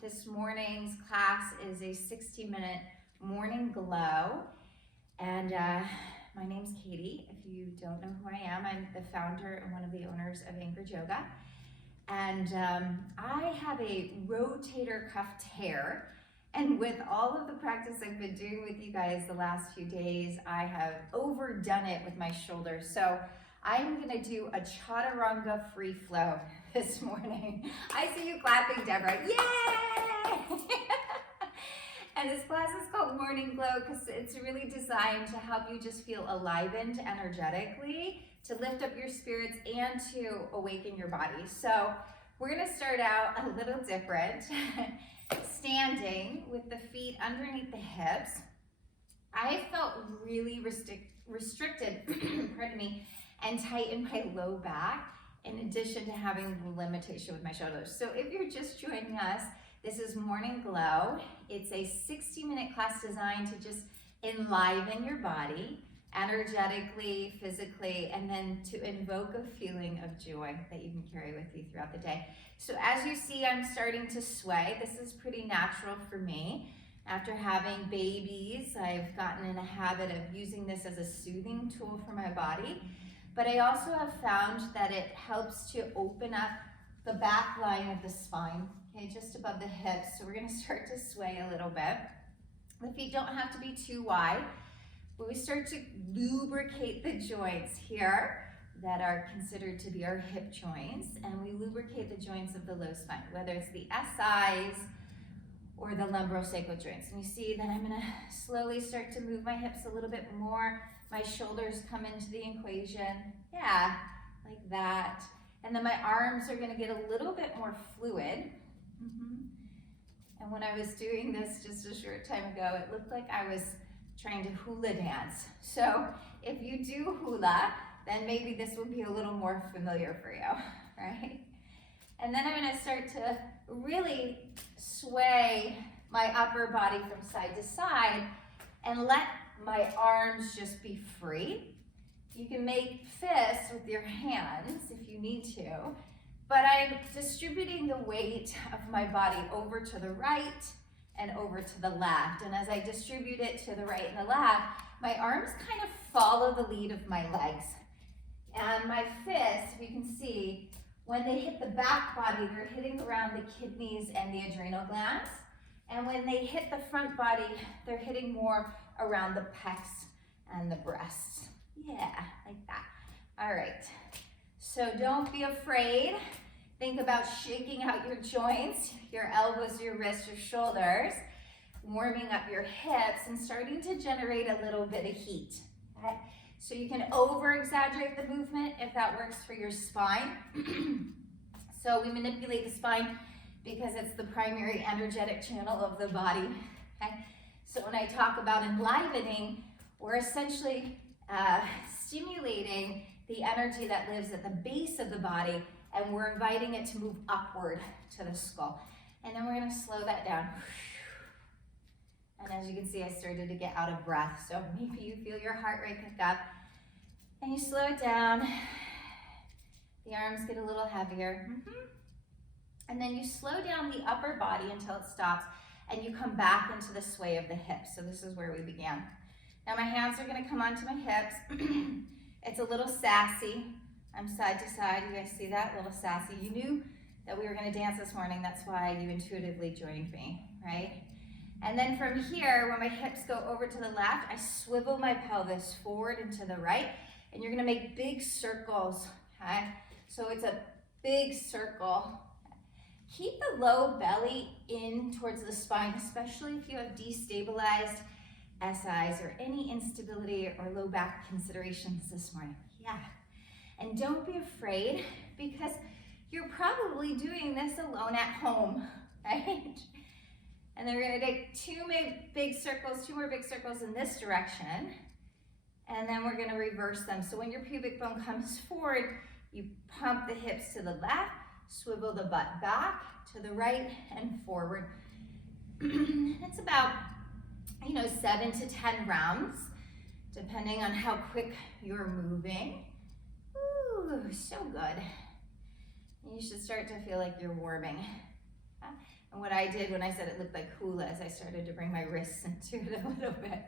This morning's class is a 60-minute morning glow, and my name's Katey. If you don't know who I am, I'm the founder and one of the owners of Anchorage Yoga, and I have a rotator cuff tear, and with all of the practice I've been doing with you guys the last few days, I have overdone it with my shoulders. So I'm gonna do a chaturanga free flow this morning. I see you clapping, Deborah. Yay! And this class is called Morning Glow because it's really designed to help you just feel alivened energetically, to lift up your spirits and to awaken your body. So we're gonna start out a little different. Standing with the feet underneath the hips. I felt really restricted, pardon me, and tight in my low back, in addition to having limitation with my shoulders. So if you're just joining us, this is Morning Glow. It's a 60-minute class designed to just enliven your body, energetically, physically, and then to invoke a feeling of joy that you can carry with you throughout the day. So as you see, I'm starting to sway. This is pretty natural for me. After having babies, I've gotten in a habit of using this as a soothing tool for my body. But I also have found that it helps to open up the back line of the spine, okay, just above the hips. So we're gonna start to sway a little bit. The feet don't have to be too wide, but we start to lubricate the joints here that are considered to be our hip joints, and we lubricate the joints of the low spine, whether it's the SIs or the lumbosacral joints. And you see that I'm gonna slowly start to move my hips a little bit more. My shoulders come into the equation. Yeah, like that. And then my arms are gonna get a little bit more fluid. And when I was doing this just a short time ago, it looked like I was trying to hula dance. So if you do hula, then maybe this will be a little more familiar for you, right? And then I'm gonna start to really sway my upper body from side to side and let my arms just be free. You can make fists with your hands if you need to, but I'm distributing the weight of my body over to the right and over to the left. And as I distribute it to the right and the left, my arms kind of follow the lead of my legs. And my fists, if you can see, when they hit the back body, they're hitting around the kidneys and the adrenal glands. And when they hit the front body, they're hitting more around the pecs and the breasts. Yeah, like that. All right, so don't be afraid. Think about shaking out your joints, your elbows, your wrists, your shoulders, warming up your hips and starting to generate a little bit of heat. Okay? So you can over-exaggerate the movement if that works for your spine. So we manipulate the spine because it's the primary energetic channel of the body. Okay? So when I talk about enlivening, we're essentially stimulating the energy that lives at the base of the body, and we're inviting it to move upward to the skull. And then we're gonna slow that down. And as you can see, I started to get out of breath. So maybe you feel your heart rate pick up and you slow it down. The arms get a little heavier. And then you slow down the upper body until it stops and you come back into the sway of the hips. So this is where we began. Now my hands are gonna come onto my hips. It's a little sassy. I'm side to side. You guys see that? A little sassy. You knew that we were gonna dance this morning. That's why you intuitively joined me, right? And then from here, when my hips go over to the left, I swivel my pelvis forward and to the right, and you're gonna make big circles, okay? So it's a big circle. Keep the low belly in towards the spine, especially if you have destabilized SIs or any instability or low back considerations this morning. Yeah, and don't be afraid because you're probably doing this alone at home, right? And then we're gonna take two more big circles in this direction, and then we're gonna reverse them. So when your pubic bone comes forward, you pump the hips to the left, swivel the butt back to the right and forward. It's about 7 to 10 rounds, depending on how quick you're moving. Ooh, so good. You should start to feel like you're warming. And what I did when I said it looked like hula is I started to bring my wrists into it a little bit.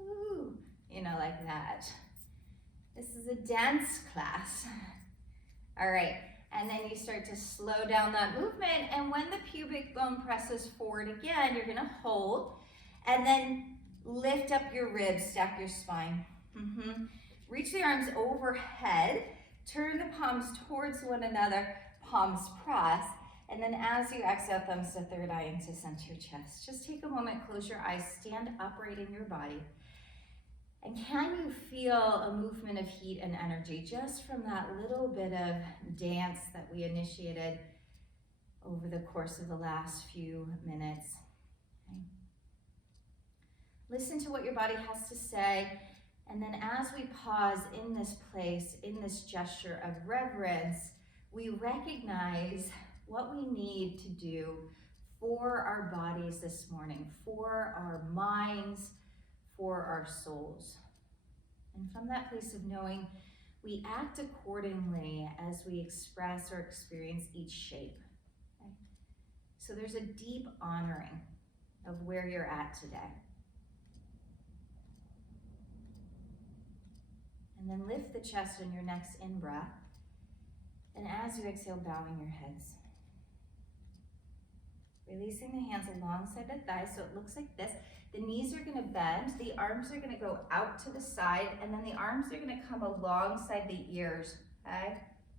Ooh, you know, like that. This is a dance class. All right, and then you start to slow down that movement, and when the pubic bone presses forward again, you're gonna hold, and then lift up your ribs, stack your spine. Reach the arms overhead, turn the palms towards one another, palms press, and then as you exhale, thumbs to third eye into center your chest. Just take a moment, close your eyes, stand upright in your body. And can you feel a movement of heat and energy just from that little bit of dance that we initiated over the course of the last few minutes? Okay. Listen to what your body has to say. And then as we pause in this place, in this gesture of reverence, we recognize what we need to do for our bodies this morning, for our minds, for our souls. And from that place of knowing, we act accordingly as we express or experience each shape. Okay? So there's a deep honoring of where you're at today. And then lift the chest on your next in-breath. And as you exhale, bowing your heads. Releasing the hands alongside the thighs so it looks like this. The knees are gonna bend, the arms are gonna go out to the side, and then the arms are gonna come alongside the ears, okay?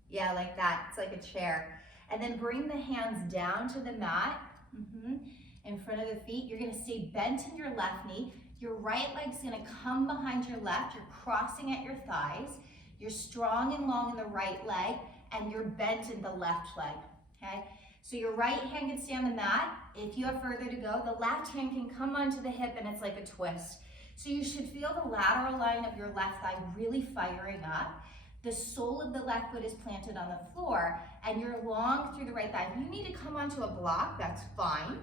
Yeah, like that, it's like a chair. And then bring the hands down to the mat, in front of the feet. You're gonna stay bent in your left knee. Your right leg's gonna come behind your left. You're crossing at your thighs. You're strong and long in the right leg, and you're bent in the left leg, okay? So your right hand can stay on the mat. If you have further to go, the left hand can come onto the hip and it's like a twist. So you should feel the lateral line of your left thigh really firing up. The sole of the left foot is planted on the floor and you're long through the right thigh. If you need to come onto a block, that's fine.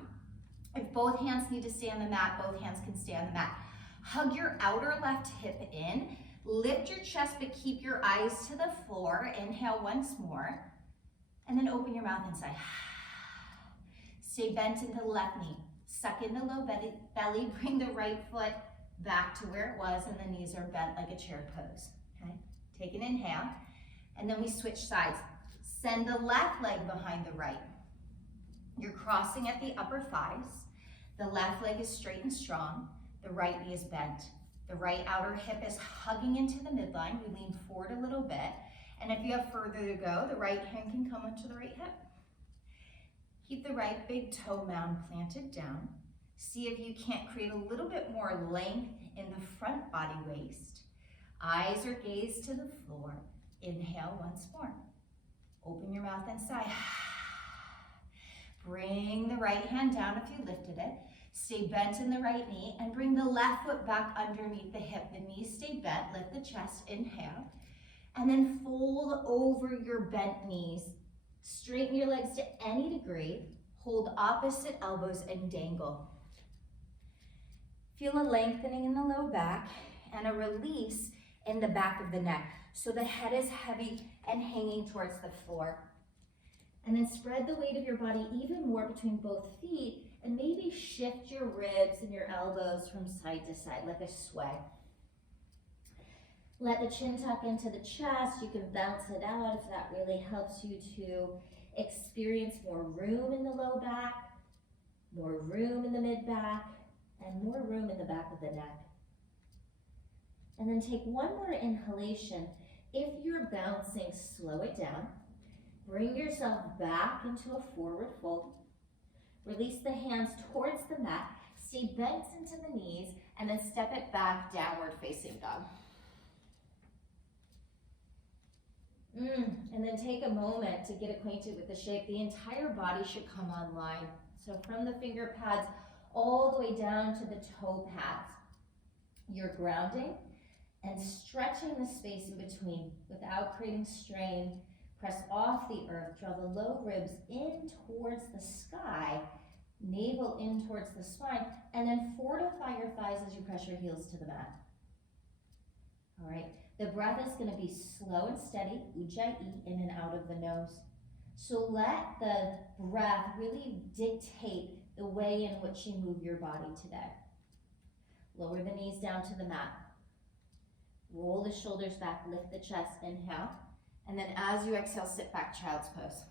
If both hands need to stay on the mat, both hands can stay on the mat. Hug your outer left hip in. Lift your chest, but keep your eyes to the floor. Inhale once more. And then open your mouth and sigh. Stay bent into the left knee. Suck in the low belly. Bring the right foot back to where it was, and the knees are bent like a chair pose. Okay? Take an inhale. And then we switch sides. Send the left leg behind the right. You're crossing at the upper thighs. The left leg is straight and strong. The right knee is bent. The right outer hip is hugging into the midline. We lean forward a little bit. And if you have further to go, the right hand can come onto the right hip. Keep the right big toe mound planted down. See if you can't create a little bit more length in the front body waist. Eyes or gaze to the floor. Inhale once more. Open your mouth and sigh. Bring the right hand down if you lifted it. Stay bent in the right knee and bring the left foot back underneath the hip. The knees stay bent, lift the chest, inhale. And then fold over your bent knees. Straighten your legs to any degree. Hold opposite elbows and dangle. Feel a lengthening in the low back and a release in the back of the neck. So the head is heavy and hanging towards the floor. And then spread the weight of your body even more between both feet and maybe shift your ribs and your elbows from side to side like a sway. Let the chin tuck into the chest. You can bounce it out if that really helps you to experience more room in the low back, more room in the mid back, and more room in the back of the neck. And then take one more inhalation. If you're bouncing, slow it down. Bring yourself back into a forward fold. Release the hands towards the mat. Stay bent into the knees, and then step it back, downward facing dog. And then take a moment to get acquainted with the shape. The entire body should come online. So from the finger pads all the way down to the toe pads. You're grounding and stretching the space in between without creating strain. Press off the earth. Draw the low ribs in towards the sky. Navel in towards the spine. And then fortify your thighs as you press your heels to the mat. All right. The breath is going to be slow and steady, ujjayi, in and out of the nose. So let the breath really dictate the way in which you move your body today. Lower the knees down to the mat. Roll the shoulders back, lift the chest, inhale. And then as you exhale, sit back, child's pose.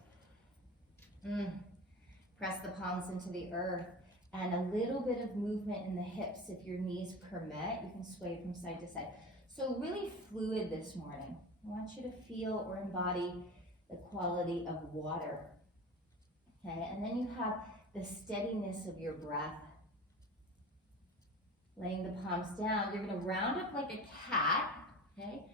Press the palms into the earth. And a little bit of movement in the hips if your knees permit. You can sway from side to side. So really fluid this morning. I want you to feel or embody the quality of water. Okay, and then you have the steadiness of your breath. Laying the palms down, you're gonna round up like a cat, okay?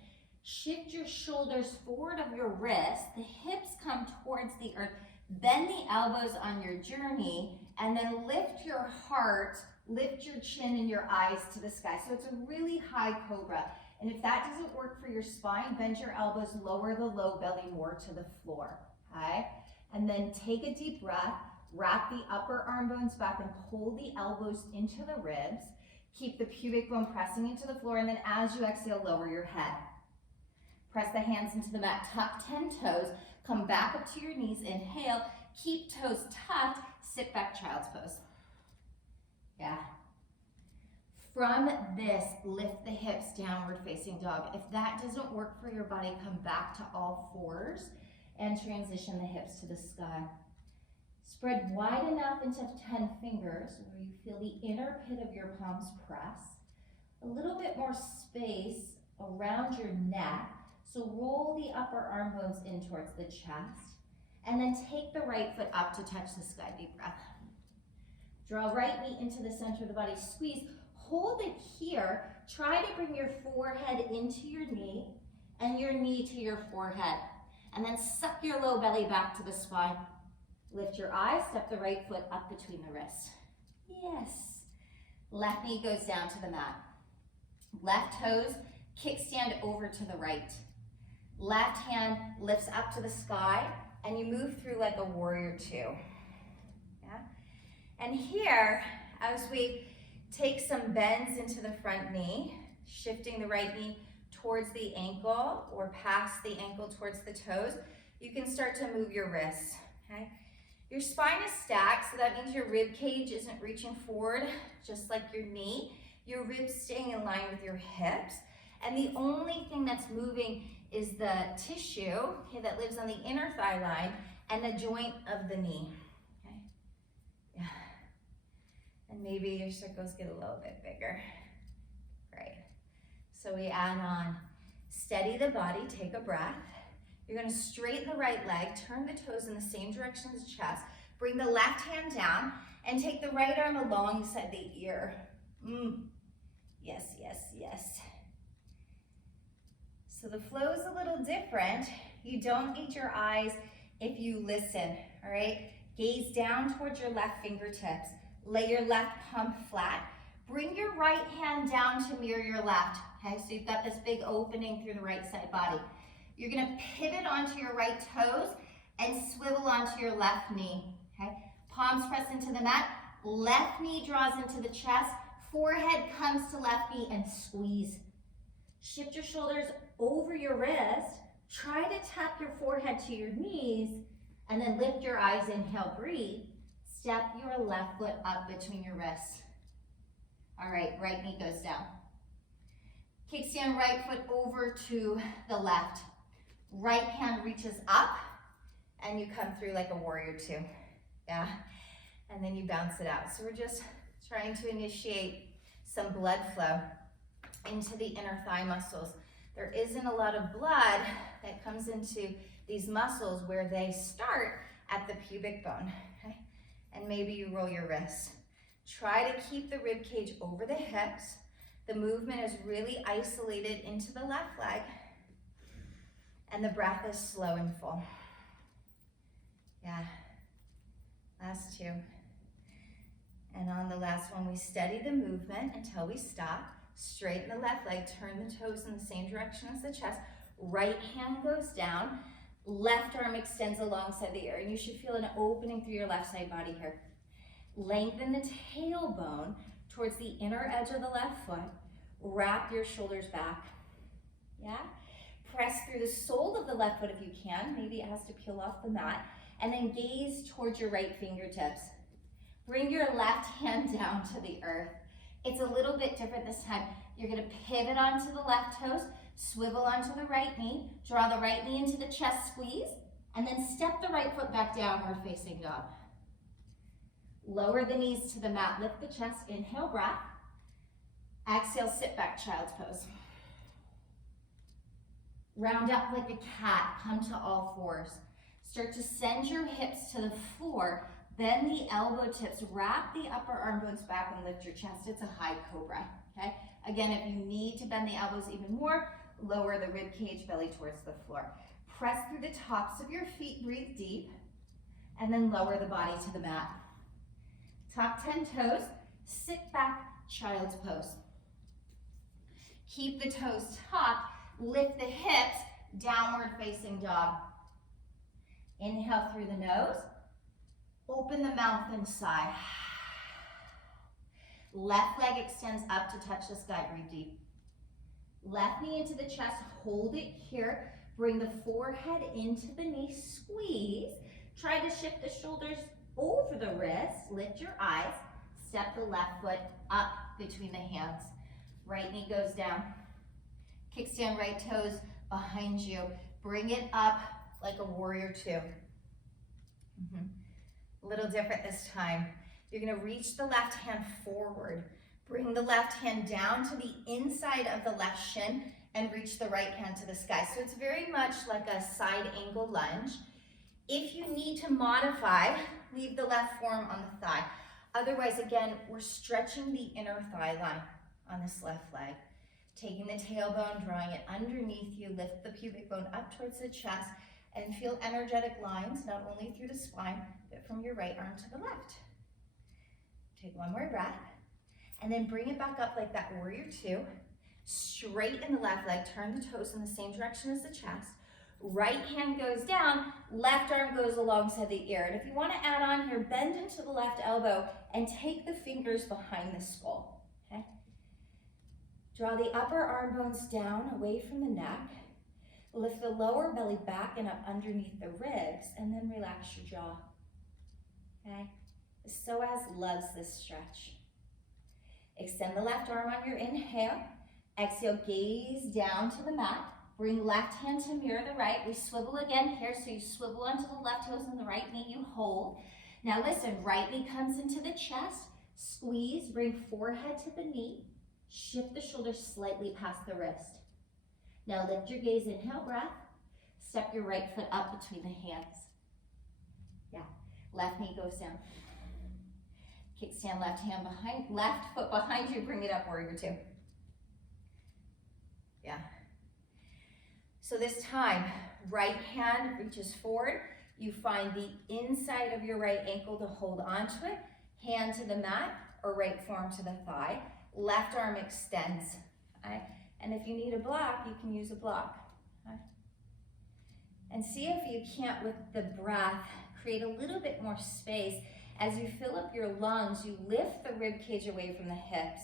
Shift your shoulders forward of your wrists, the hips come towards the earth, bend the elbows on your journey, and then lift your heart, lift your chin and your eyes to the sky. So it's a really high cobra. And if that doesn't work for your spine, bend your elbows, lower the low belly more to the floor, okay? And then take a deep breath, wrap the upper arm bones back and pull the elbows into the ribs. Keep the pubic bone pressing into the floor, and then as you exhale, lower your head. Press the hands into the mat, tuck 10 toes, come back up to your knees, inhale, keep toes tucked, sit back, child's pose. Yeah. From this, lift the hips, downward facing dog. If that doesn't work for your body, come back to all fours and transition the hips to the sky. Spread wide enough into 10 fingers where you feel the inner pit of your palms press. A little bit more space around your neck. So roll the upper arm bones in towards the chest. And then take the right foot up to touch the sky. Deep breath. Draw right knee into the center of the body. Squeeze. Hold it here. Try to bring your forehead into your knee and your knee to your forehead. And then suck your low belly back to the spine. Lift your eyes, step the right foot up between the wrists. Yes. Left knee goes down to the mat. Left toes, kickstand over to the right. Left hand lifts up to the sky, and you move through like a warrior two. Yeah? And here, as we take some bends into the front knee, shifting the right knee towards the ankle or past the ankle towards the toes, you can start to move your wrists, okay? Your spine is stacked, so that means your rib cage isn't reaching forward, just like your knee. Your ribs staying in line with your hips. And the only thing that's moving is the tissue, okay, that lives on the inner thigh line and the joint of the knee, okay? Yeah. And maybe your circles get a little bit bigger. Great. So we add on, steady the body, take a breath. You're gonna straighten the right leg, turn the toes in the same direction as the chest, bring the left hand down, and take the right arm alongside the ear. Yes, yes, yes. So the flow is a little different. You don't need your eyes if you listen, all right? Gaze down towards your left fingertips. Lay your left palm flat. Bring your right hand down to mirror your left, okay? So you've got this big opening through the right side body. You're gonna pivot onto your right toes and swivel onto your left knee, okay? Palms press into the mat, left knee draws into the chest, forehead comes to left knee and squeeze. Shift your shoulders over your wrist, try to tap your forehead to your knees, and then lift your eyes, inhale, breathe. Step your left foot up between your wrists. All right, right knee goes down. Kickstand right foot over to the left. Right hand reaches up, and you come through like a warrior two, yeah? And then you bounce it out. So we're just trying to initiate some blood flow into the inner thigh muscles. There isn't a lot of blood that comes into these muscles where they start at the pubic bone, okay? And maybe you roll your wrists. Try to keep the rib cage over the hips. The movement is really isolated into the left leg. And the breath is slow and full. Yeah, last two. And on the last one, we steady the movement until we stop. Straighten the left leg, turn the toes in the same direction as the chest. Right hand goes down, left arm extends alongside the ear, and you should feel an opening through your left side body here. Lengthen the tailbone towards the inner edge of the left foot. Wrap your shoulders back. Yeah? Press through the sole of the left foot if you can. Maybe it has to peel off the mat. and then gaze towards your right fingertips. Bring your left hand down to the earth. It's a little bit different this time. You're gonna pivot onto the left toes, swivel onto the right knee, draw the right knee into the chest squeeze, and then step the right foot back downward facing dog. Lower the knees to the mat, lift the chest, inhale, breath. Exhale, sit back, child's pose. Round up like a cat, come to all fours. Start to send your hips to the floor, bend the elbow tips, wrap the upper arm bones back and lift your chest. It's a high cobra, okay? Again, if you need to bend the elbows even more, lower the rib cage, belly towards the floor. Press through the tops of your feet, breathe deep, and then lower the body to the mat. Top 10 toes, sit back, child's pose. Keep the toes tucked, lift the hips, downward facing dog. Inhale through the nose, open the mouth and sigh. Left leg extends up to touch the sky, breathe deep. Left knee into the chest, hold it here. Bring the forehead into the knee, squeeze. Try to shift the shoulders over the wrist, lift your eyes. Step the left foot up between the hands. Right knee goes down. Kickstand right toes behind you. Bring it up like a warrior two. A little different this time. You're gonna reach the left hand forward. Bring the left hand down to the inside of the left shin and reach the right hand to the sky. So it's very much like a side angle lunge. If you need to modify, leave the left forearm on the thigh. Otherwise, again, we're stretching the inner thigh line on this left leg. Taking the tailbone, drawing it underneath you, lift the pubic bone up towards the chest, and feel energetic lines, not only through the spine, but from your right arm to the left. Take one more breath, and then bring it back up like that warrior two. Straighten the left leg, turn the toes in the same direction as the chest. Right hand goes down, left arm goes alongside the ear. And if you want to add on here, bend into the left elbow and take the fingers behind the skull, okay? Draw the upper arm bones down away from the neck. Lift the lower belly back and up underneath the ribs, and then relax your jaw, okay? The psoas loves this stretch. Extend the left arm on your inhale. Exhale, gaze down to the mat. Bring left hand to mirror the right. We swivel again here, so you swivel onto the left toes and the right knee, you hold. Now listen, right knee comes into the chest, squeeze, bring forehead to the knee, shift the shoulders slightly past the wrist. Now lift your gaze, inhale, breath. Step your right foot up between the hands. Yeah, left knee goes down. Kickstand left hand behind, left foot behind you, bring it up, warrior two. Yeah. So this time, right hand reaches forward. You find the inside of your right ankle to hold onto it. Hand to the mat or right forearm to the thigh. Left arm extends. Okay? And if you need a block, you can use a block. Okay? And see if you can't, with the breath, create a little bit more space. As you fill up your lungs, you lift the rib cage away from the hips.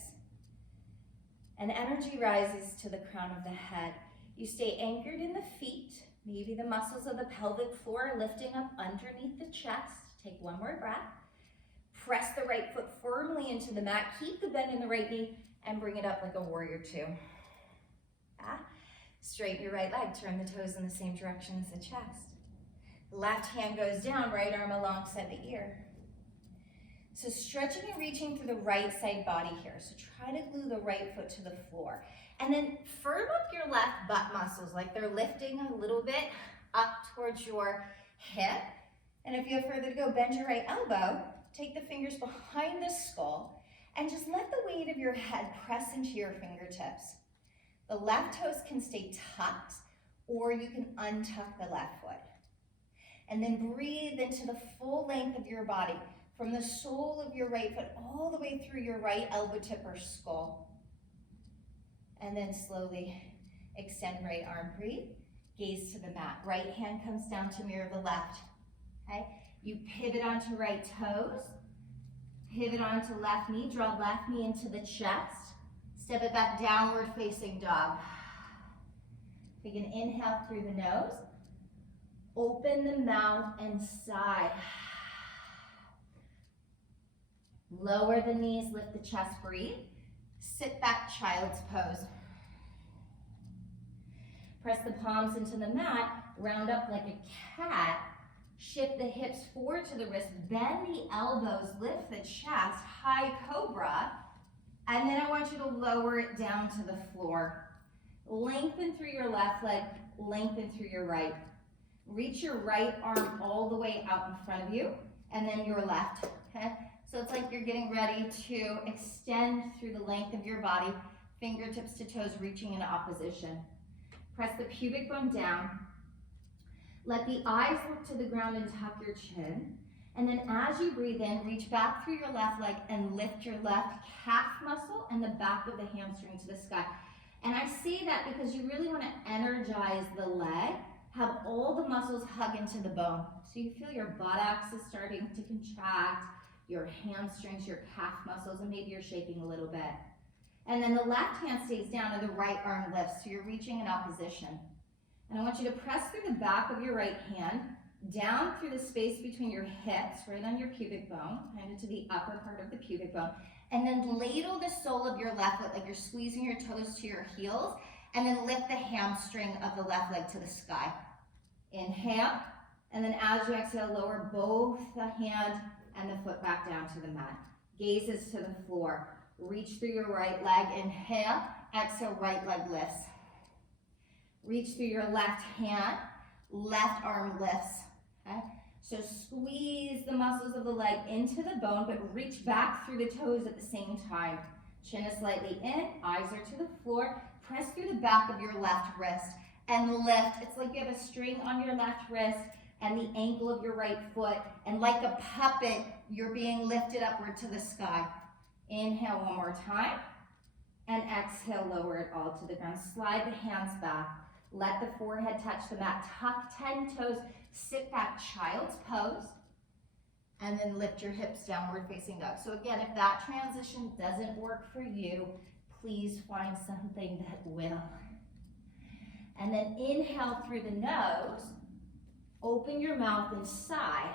And energy rises to the crown of the head. You stay anchored in the feet, maybe the muscles of the pelvic floor are lifting up underneath the chest. Take one more breath. Press the right foot firmly into the mat. Keep the bend in the right knee and bring it up like a warrior two. Yeah. Straighten your right leg. Turn the toes in the same direction as the chest. Left hand goes down, right arm alongside the ear. So stretching and reaching through the right side body here. So try to glue the right foot to the floor. And then firm up your left butt muscles like they're lifting a little bit up towards your hip. And if you have further to go, bend your right elbow, take the fingers behind the skull, and just let the weight of your head press into your fingertips. The left toes can stay tucked, or you can untuck the left foot. And then breathe into the full length of your body, from the sole of your right foot all the way through your right elbow tip or skull. And then slowly extend right arm, breathe, gaze to the mat. Right hand comes down to mirror the left, okay? You pivot onto right toes, pivot onto left knee, draw left knee into the chest, step it back, downward facing dog. Take an inhale through the nose, Open the mouth and sigh. Lower the knees, lift the chest, breathe. Sit back, child's pose. Press the palms into the mat, round up like a cat. Shift the hips forward to the wrist, bend the elbows, lift the chest, high cobra. And then I want you to lower it down to the floor. Lengthen through your left leg, lengthen through your right. Reach your right arm all the way out in front of you, and then your left, okay? So it's like you're getting ready to extend through the length of your body, fingertips to toes reaching in opposition. Press the pubic bone down. Let the eyes look to the ground and tuck your chin. And then as you breathe in, reach back through your left leg and lift your left calf muscle and the back of the hamstring to the sky. And I say that because you really want to energize the leg, have all the muscles hug into the bone. So you feel your buttocks is starting to contract, your hamstrings, your calf muscles, and maybe you're shaking a little bit. And then the left hand stays down and the right arm lifts, so you're reaching in opposition. And I want you to press through the back of your right hand, down through the space between your hips, right on your pubic bone, kind of to the upper part of the pubic bone, and then ladle the sole of your left foot like you're squeezing your toes to your heels, and then lift the hamstring of the left leg to the sky. Inhale, and then as you exhale, lower both the hand and the foot back down to the mat. Gazes to the floor. Reach through your right leg. Inhale, exhale, right leg lifts. Reach through your left hand, left arm lifts. Okay? So squeeze the muscles of the leg into the bone, but reach back through the toes at the same time. Chin is slightly in, eyes are to the floor. Press through the back of your left wrist and lift. It's like you have a string on your left wrist and the ankle of your right foot, and like a puppet, you're being lifted upward to the sky. Inhale one more time, and exhale, lower it all to the ground. Slide the hands back. Let the forehead touch the mat. Tuck 10 toes, sit back, child's pose, and then lift your hips, downward facing dog. So again, if that transition doesn't work for you, please find something that will. And then inhale through the nose, open your mouth and sigh.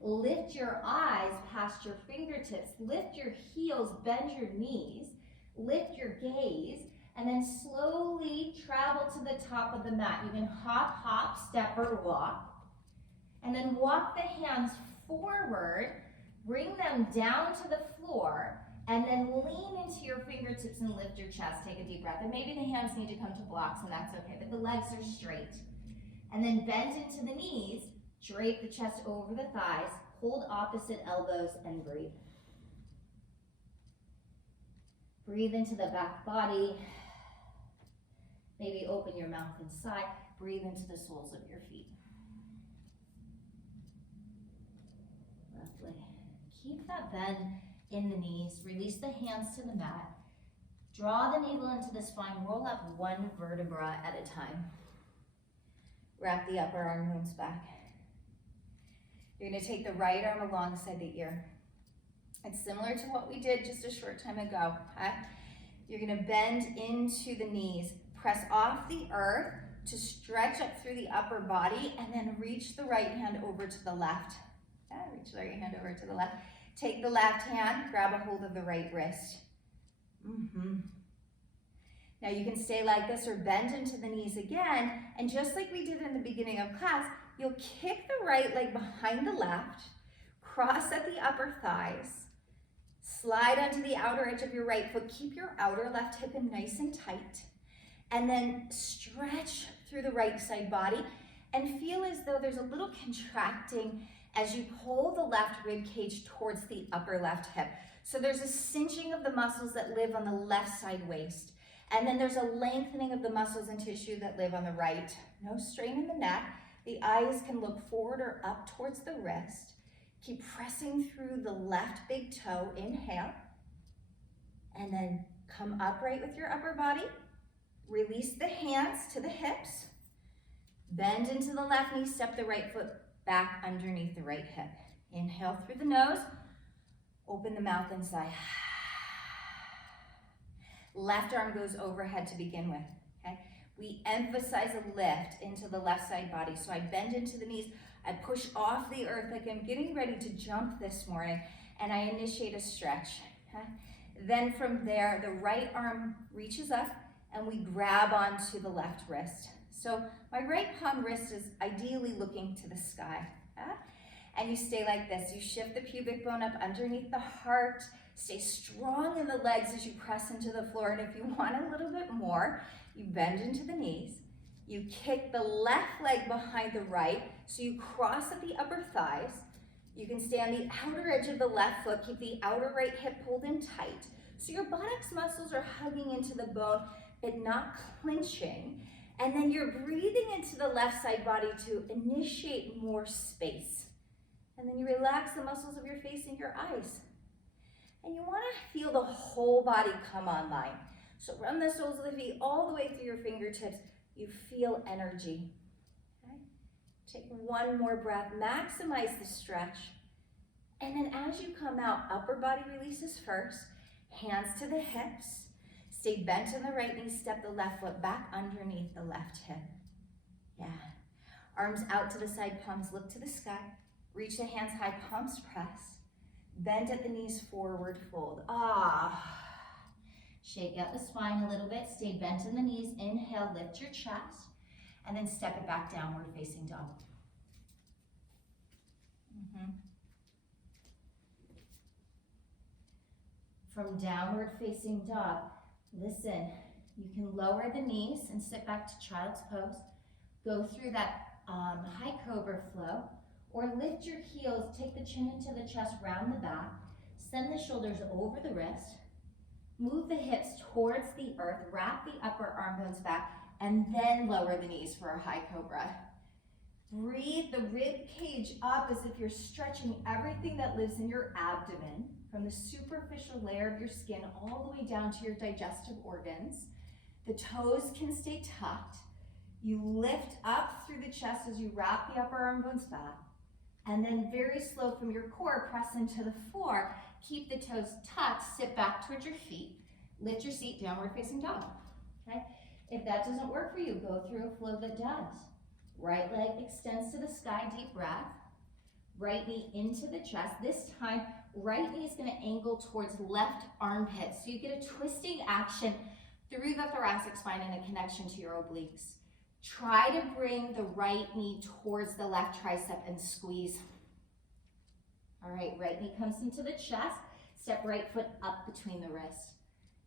Lift your eyes past your fingertips, lift your heels, bend your knees, lift your gaze, and then slowly travel to the top of the mat. You can hop, hop, step, or walk. And then walk the hands forward, bring them down to the floor, and then lean into your fingertips and lift your chest. Take a deep breath. And maybe the hands need to come to blocks, and that's okay, but the legs are straight. And then bend into the knees, drape the chest over the thighs, hold opposite elbows, and breathe. Breathe into the back body. Maybe open your mouth and sigh. Breathe into the soles of your feet. Lovely. Keep that bend in the knees. Release the hands to the mat. Draw the navel into the spine. Roll up one vertebra at a time. Wrap the upper arm moves back. You're going to take the right arm alongside the ear. It's similar to what we did just a short time ago. Okay? You're going to bend into the knees. Press off the earth to stretch up through the upper body, and then reach the right hand over to the left. Reach the right hand over to the left. Take the left hand, grab a hold of the right wrist. Now you can stay like this or bend into the knees again, and just like we did in the beginning of class, you'll kick the right leg behind the left, cross at the upper thighs, slide onto the outer edge of your right foot, keep your outer left hip in nice and tight, and then stretch through the right side body and feel as though there's a little contracting as you pull the left rib cage towards the upper left hip. So there's a cinching of the muscles that live on the left side waist. And then there's a lengthening of the muscles and tissue that live on the right. No strain in the neck. The eyes can look forward or up towards the wrist. Keep pressing through the left big toe. Inhale. And then come upright with your upper body. Release the hands to the hips. Bend into the left knee. Step the right foot back underneath the right hip. Inhale through the nose. Open the mouth and sigh. Left arm goes overhead to begin with. Okay? We emphasize a lift into the left side body. So I bend into the knees, I push off the earth like I'm getting ready to jump this morning, and I initiate a stretch. Okay? Then from there, the right arm reaches up and we grab onto the left wrist. So my right palm wrist is ideally looking to the sky. Okay? And you stay like this. You shift the pubic bone up underneath the heart. Stay strong in the legs as you press into the floor. And if you want a little bit more, you bend into the knees. You kick the left leg behind the right, so you cross at the upper thighs. You can stay on the outer edge of the left foot. Keep the outer right hip pulled in tight. So your buttocks muscles are hugging into the bone, but not clenching. And then you're breathing into the left side body to initiate more space. And then you relax the muscles of your face and your eyes. And you want to feel the whole body come online. So run the soles of the feet all the way through your fingertips. You feel energy. Okay? Take one more breath. Maximize the stretch. And then as you come out, upper body releases first. Hands to the hips. Stay bent in the right knee. Step the left foot back underneath the left hip. Yeah. Arms out to the side, palms look to the sky. Reach the hands high, palms press. Bend at the knees, forward fold. Shake out the spine a little bit. Stay bent in the knees. Inhale, lift your chest. And then step it back, downward facing dog. From downward facing dog, listen, you can lower the knees and sit back to child's pose. Go through that high cobra flow, or lift your heels, take the chin into the chest, round the back, send the shoulders over the wrist, move the hips towards the earth, wrap the upper arm bones back, and then lower the knees for a high cobra. Breathe the rib cage up as if you're stretching everything that lives in your abdomen, from the superficial layer of your skin all the way down to your digestive organs. The toes can stay tucked. You lift up through the chest as you wrap the upper arm bones back. And then very slow from your core, press into the floor. Keep the toes tucked, sit back towards your feet. Lift your seat, downward facing dog. Okay? If that doesn't work for you, go through a flow that does. Right leg extends to the sky, deep breath. Right knee into the chest. This time, right knee is going to angle towards left armpit. So you get a twisting action through the thoracic spine and a connection to your obliques. Try to bring the right knee towards the left tricep and squeeze. All right, right knee comes into the chest. Step right foot up between the wrists.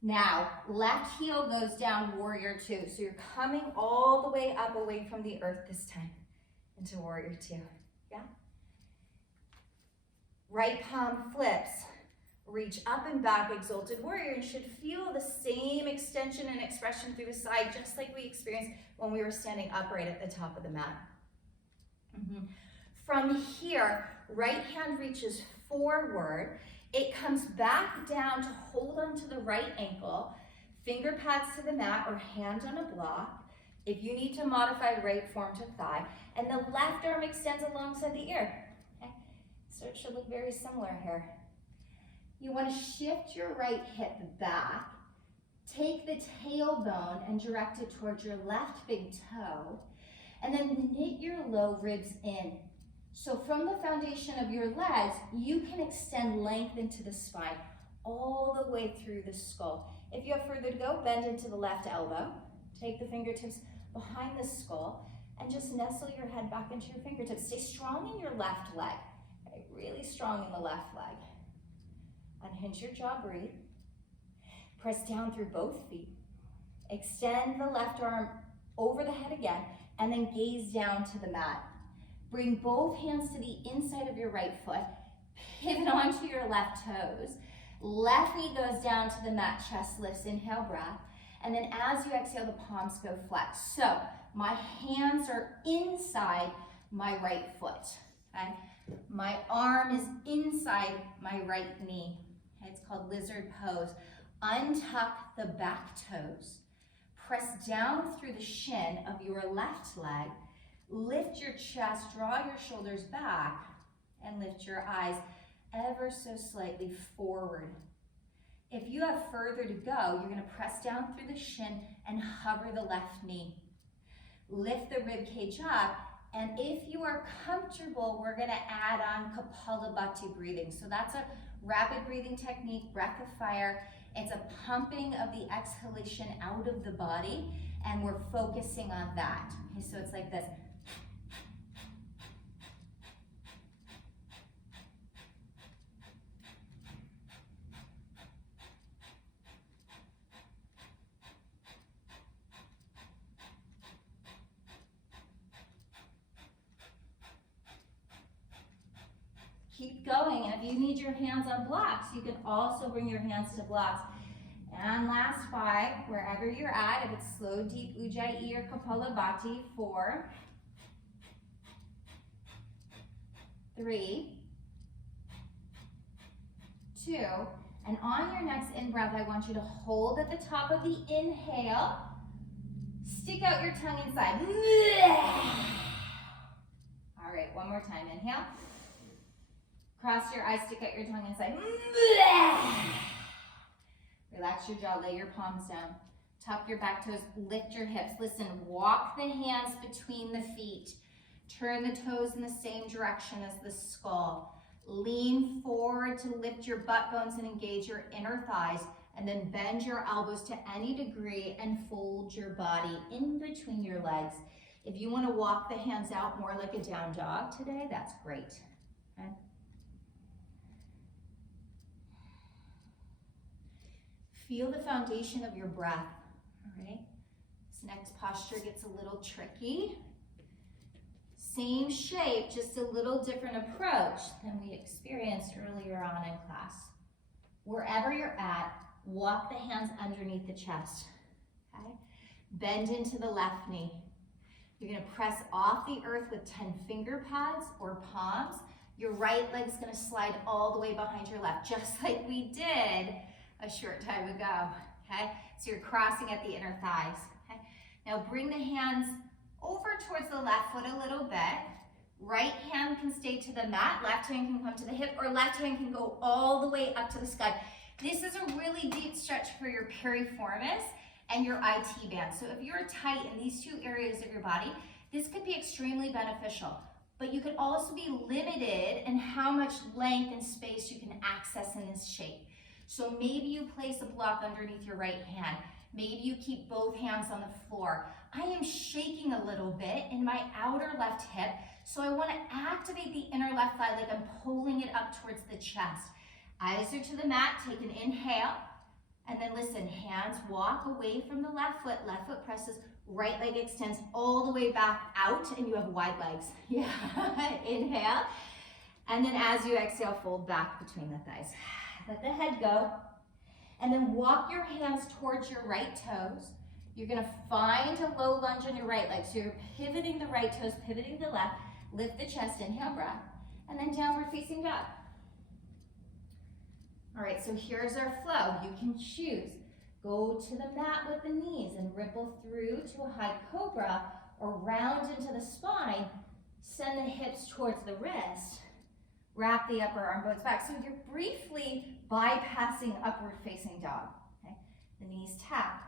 Now, left heel goes down, warrior two. So you're coming all the way up away from the earth this time into warrior two. Yeah? Right palm flips. Reach up and back, exalted warrior. You should feel the same extension and expression through the side, just like we experienced when we were standing upright at the top of the mat. From here, right hand reaches forward. It comes back down to hold onto the right ankle, finger pads to the mat or hand on a block. If you need to modify right form to thigh, and the left arm extends alongside the ear. Okay? So it should look very similar here. You want to shift your right hip back, take the tailbone and direct it towards your left big toe, and then knit your low ribs in. So from the foundation of your legs, you can extend length into the spine, all the way through the skull. If you have further to go, bend into the left elbow, take the fingertips behind the skull, and just nestle your head back into your fingertips. Stay strong in your left leg, okay? Really strong in the left leg. Unhinge your jaw, breathe. Press down through both feet. Extend the left arm over the head again, and then gaze down to the mat. Bring both hands to the inside of your right foot. Pivot onto your left toes. Left knee goes down to the mat, chest lifts, inhale, breath. And then as you exhale, the palms go flex. So my hands are inside my right foot, okay? My arm is inside my right knee. It's called lizard pose. Untuck the back toes. Press down through the shin of your left leg. Lift your chest, draw your shoulders back, and lift your eyes ever so slightly forward. If you have further to go, you're going to press down through the shin and hover the left knee. lift the rib cage up. And if you are comfortable, we're gonna add on Kapalabhati breathing. So that's a rapid breathing technique, breath of fire. It's a pumping of the exhalation out of the body, and we're focusing on that. Okay, so it's like this. Keep going, and if you need your hands on blocks, you can also bring your hands to blocks. And last 5, wherever you're at, if it's slow, deep, Ujjayi or Kapalabhati, 4, 3, 2, and on your next in-breath, I want you to hold at the top of the inhale, stick out your tongue inside. All right, one more time, inhale. Cross your eyes, stick out your tongue inside. Relax your jaw, lay your palms down. Tuck your back toes, lift your hips. Listen, walk the hands between the feet. Turn the toes in the same direction as the skull. Lean forward to lift your butt bones and engage your inner thighs. And then bend your elbows to any degree and fold your body in between your legs. If you want to walk the hands out more like a down dog today, that's great. Okay? Feel the foundation of your breath, all right? This next posture gets a little tricky. Same shape, just a little different approach than we experienced earlier on in class. Wherever you're at, walk the hands underneath the chest, okay? Bend into the left knee. You're gonna press off the earth with 10 finger pads or palms. Your right leg's gonna slide all the way behind your left, just like we did a short time ago, okay? So you're crossing at the inner thighs, okay? Now bring the hands over towards the left foot a little bit. Right hand can stay to the mat, left hand can come to the hip, or left hand can go all the way up to the sky. This is a really deep stretch for your piriformis and your IT band. So if you're tight in these 2 areas of your body, this could be extremely beneficial. But you could also be limited in how much length and space you can access in this shape. So maybe you place a block underneath your right hand. Maybe you keep both hands on the floor. I am shaking a little bit in my outer left hip, so I want to activate the inner left thigh like I'm pulling it up towards the chest. Eyes are to the mat, take an inhale, and then listen, hands walk away from the left foot presses, right leg extends all the way back out, and you have wide legs. Yeah, inhale, and then as you exhale, fold back between the thighs. Let the head go, and then walk your hands towards your right toes. You're gonna find a low lunge on your right leg. So you're pivoting the right toes, pivoting the left, lift the chest, inhale, breath, and then downward facing dog. All right, so here's our flow. You can choose. Go to the mat with the knees and ripple through to a high cobra or round into the spine. Send the hips towards the wrist. Wrap the upper arm bones back. So you're briefly bypassing upward facing dog. Okay? The knees tap.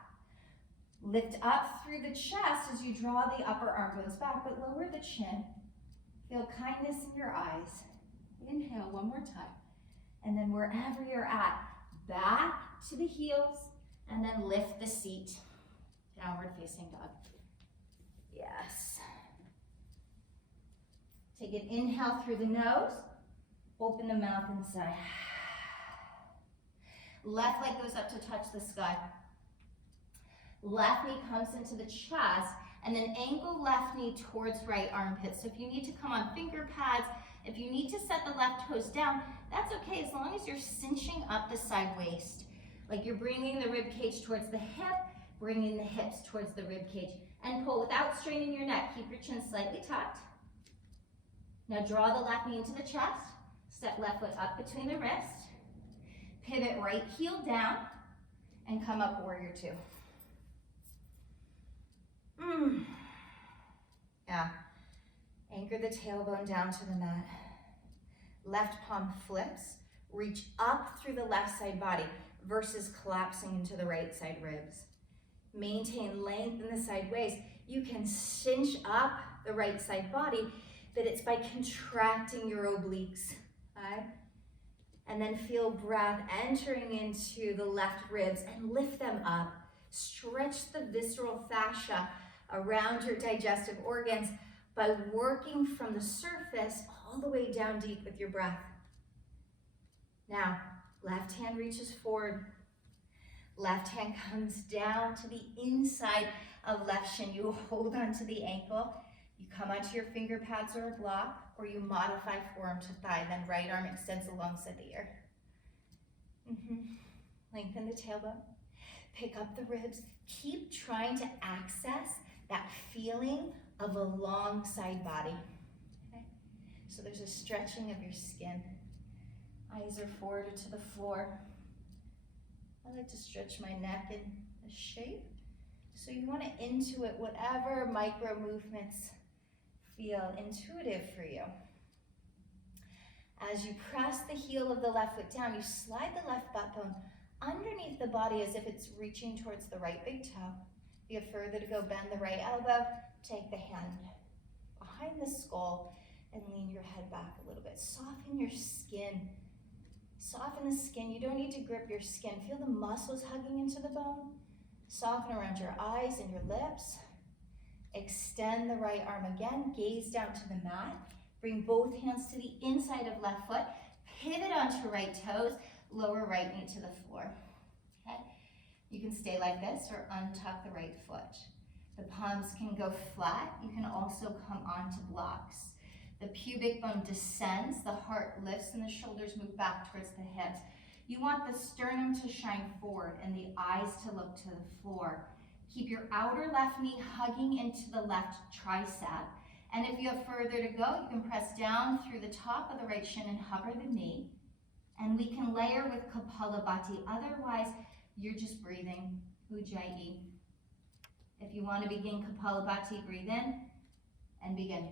Lift up through the chest as you draw the upper arm bones back, but lower the chin. Feel kindness in your eyes. Inhale one more time. And then wherever you're at, back to the heels, and then lift the seat. Downward facing dog. Yes. Take an inhale through the nose. Open the mouth and sigh. Left leg goes up to touch the sky. Left knee comes into the chest, and then angle left knee towards right armpit. So if you need to come on finger pads, if you need to set the left toes down, that's okay as long as you're cinching up the side waist. Like you're bringing the rib cage towards the hip, bringing the hips towards the rib cage, and pull without straining your neck. Keep your chin slightly tucked. Now draw the left knee into the chest. Step left foot up between the wrists. Pivot right heel down and come up warrior 2. Yeah. Anchor the tailbone down to the mat. Left palm flips. Reach up through the left side body versus collapsing into the right side ribs. Maintain length in the side waist. You can cinch up the right side body, but it's by contracting your obliques, okay? And then feel breath entering into the left ribs and lift them up. Stretch the visceral fascia around your digestive organs by working from the surface all the way down deep with your breath. Now, left hand reaches forward. Left hand comes down to the inside of left shin. You hold onto the ankle. You come onto your finger pads or a block, or you modify forearm to thigh, then right arm extends alongside the ear. Lengthen the tailbone. Pick up the ribs. Keep trying to access that feeling of a long side body. Okay? So there's a stretching of your skin. Eyes are forward to the floor. I like to stretch my neck in a shape. So you want to intuit whatever micro movements feel intuitive for you. As you press the heel of the left foot down, you slide the left butt bone underneath the body as if it's reaching towards the right big toe. If you have further to go, bend the right elbow, take the hand behind the skull and lean your head back a little bit. Soften your skin. Soften the skin. You don't need to grip your skin. Feel the muscles hugging into the bone. Soften around your eyes and your lips. Extend the right arm again. Gaze down to the mat. Bring both hands to the inside of left foot. Pivot onto right toes. Lower right knee to the floor. Okay? You can stay like this or untuck the right foot. The palms can go flat. You can also come onto blocks. The pubic bone descends, the heart lifts, and the shoulders move back towards the hips. You want the sternum to shine forward and the eyes to look to the floor. Keep your outer left knee hugging into the left tricep. And if you have further to go, you can press down through the top of the right shin and hover the knee. And we can layer with Kapalabhati. Otherwise, you're just breathing, Ujjayi. If you want to begin Kapalabhati, breathe in and begin.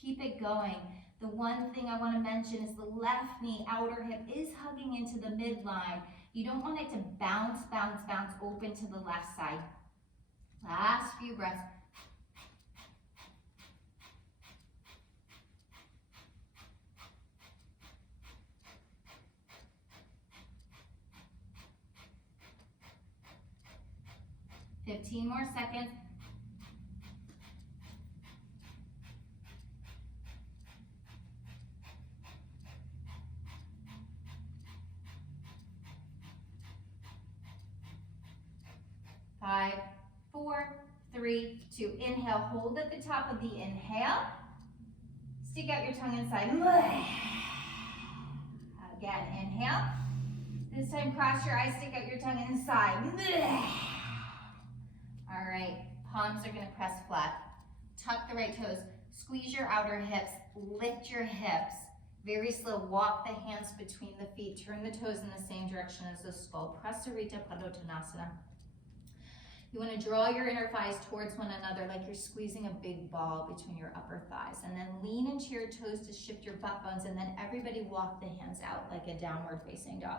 Keep it going. The one thing I want to mention is the left knee, outer hip is hugging into the midline. You don't want it to bounce, bounce, bounce open to the left side. Last few breaths. $15 more seconds. Five, 4, 3, 2. Inhale, hold at the top of the inhale. Stick out your tongue inside. Again, inhale. This time, cross your eyes, stick out your tongue inside. All right, palms are gonna press flat. Tuck the right toes. Squeeze your outer hips. Lift your hips. Very slow. Walk the hands between the feet. Turn the toes in the same direction as the skull. Press Sarita Padottanasana. You want to draw your inner thighs towards one another like you're squeezing a big ball between your upper thighs. And then lean into your toes to shift your butt bones. And then everybody walk the hands out like a downward facing dog.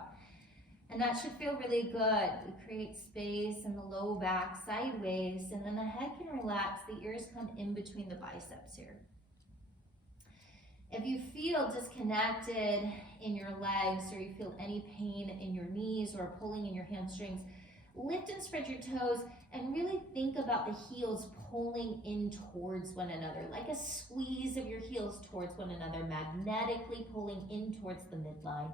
And that should feel really good. We create space in the low back sideways. And then the head can relax. The ears come in between the biceps here. If you feel disconnected in your legs or you feel any pain in your knees or pulling in your hamstrings, lift and spread your toes and really think about the heels pulling in towards one another, like a squeeze of your heels towards one another, magnetically pulling in towards the midline.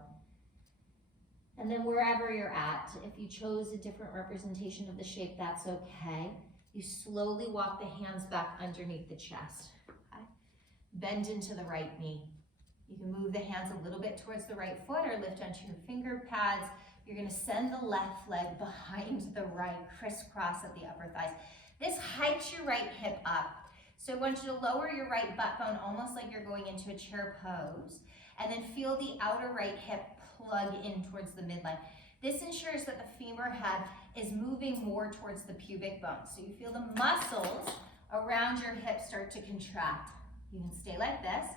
And then wherever you're at, if you chose a different representation of the shape, that's okay. You slowly walk the hands back underneath the chest. Okay? Bend into the right knee. You can move the hands a little bit towards the right foot or lift onto your finger pads. You're gonna send the left leg behind the right, crisscross at the upper thighs. This hikes your right hip up. So I want you to lower your right butt bone almost like you're going into a chair pose. And then feel the outer right hip plug in towards the midline. This ensures that the femur head is moving more towards the pubic bone. So you feel the muscles around your hips start to contract. You can stay like this.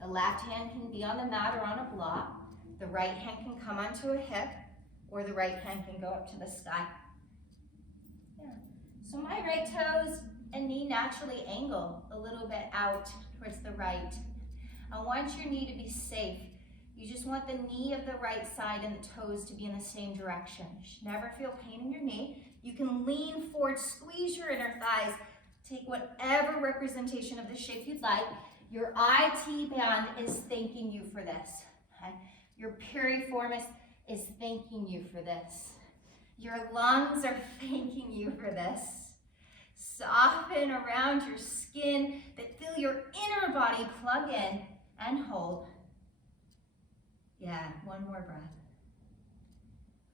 The left hand can be on the mat or on a block. The right hand can come onto a hip, or the right hand can go up to the sky. Yeah. So my right toes and knee naturally angle a little bit out towards the right. I want your knee to be safe. You just want the knee of the right side and the toes to be in the same direction. You should never feel pain in your knee. You can lean forward, squeeze your inner thighs, take whatever representation of the shape you'd like. Your IT band is thanking you for this. Okay? Your piriformis is thanking you for this. Your lungs are thanking you for this. Soften around your skin, but feel your inner body plug in and hold. Yeah, one more breath.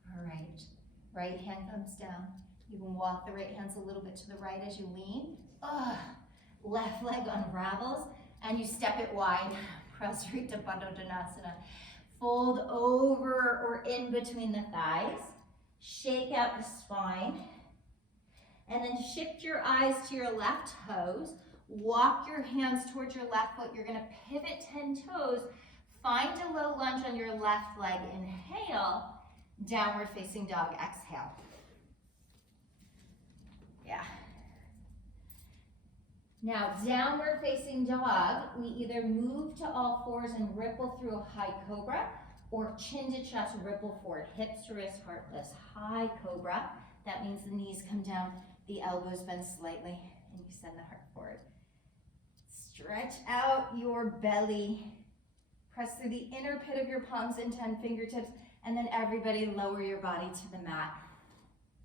All right, right hand comes down. You can walk the right hands a little bit to the right as you lean. Left leg unravels, and you step it wide. Prasarita Bandha Dhanasana. Fold over or in between the thighs. Shake out the spine. And then shift your eyes to your left toes. Walk your hands towards your left foot. You're gonna pivot 10 toes. Find a low lunge on your left leg. Inhale. Downward facing dog. Exhale. Yeah. Now, downward facing dog, we either move to all fours and ripple through a high cobra, or chin to chest, ripple forward, hips to wrist, heart lifts. High cobra, that means the knees come down, the elbows bend slightly, and you send the heart forward. Stretch out your belly. Press through the inner pit of your palms and 10 fingertips, and then everybody lower your body to the mat.